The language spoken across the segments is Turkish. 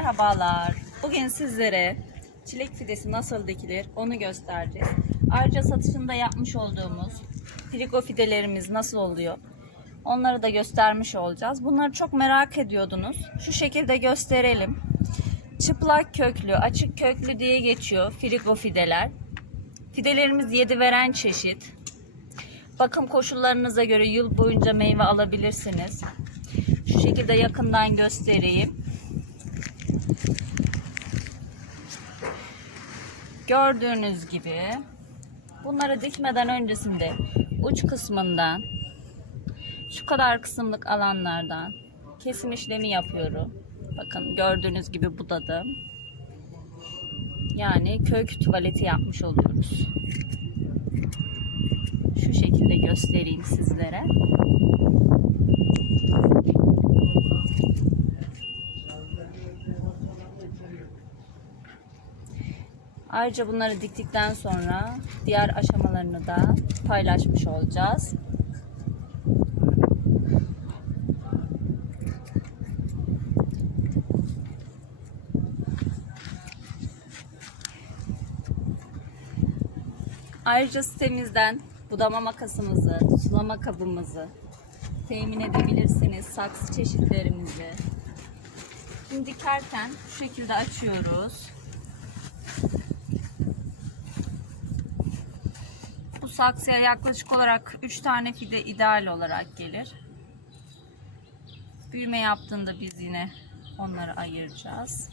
merhabalar. Bugün sizlere çilek fidesi nasıl dikilir onu göstereceğiz. Ayrıca satışında yapmış olduğumuz frigo fidelerimiz nasıl oluyor onları da göstermiş olacağız. Bunları çok merak ediyordunuz. Şu şekilde gösterelim. Çıplak köklü, açık köklü diye geçiyor frigo fideler. Fidelerimiz yedi veren çeşit. Bakım koşullarınıza göre yıl boyunca meyve alabilirsiniz. Şu şekilde yakından göstereyim. Gördüğünüz gibi bunları dikmeden öncesinde uç kısmından şu kadar kısımlık alanlardan kesim işlemi yapıyorum. Bakın gördüğünüz gibi budadım. Yani kök tuvaleti yapmış oluyoruz. Şu şekilde göstereyim sizlere. Ayrıca bunları diktikten sonra diğer aşamalarını da paylaşmış olacağız. Ayrıca sitemizden budama makasımızı, sulama kabımızı temin edebilirsiniz. Saksı çeşitlerimizi. Şimdi dikerken şu şekilde açıyoruz. Saksıya yaklaşık olarak 3 tane fide ideal olarak gelir. Büyüme yaptığında biz yine onları ayıracağız.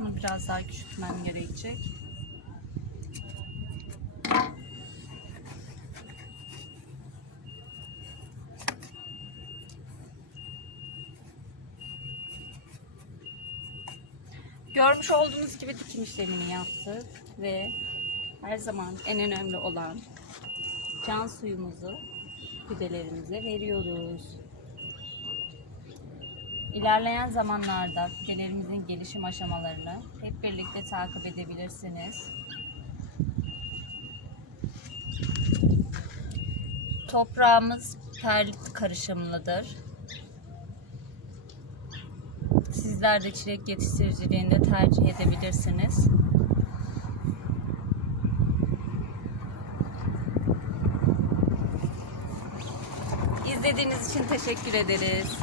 Şunu biraz daha küçültmem gerekecek. Görmüş olduğunuz gibi dikim işlemini yaptık ve her zaman en önemli olan can suyumuzu fidelerimize veriyoruz. İlerleyen zamanlarda fidelerimizin gelişim aşamalarını hep birlikte takip edebilirsiniz. Toprağımız perlit karışımlıdır. Sizler de çilek yetiştiriciliğinde tercih edebilirsiniz. İzlediğiniz için teşekkür ederiz.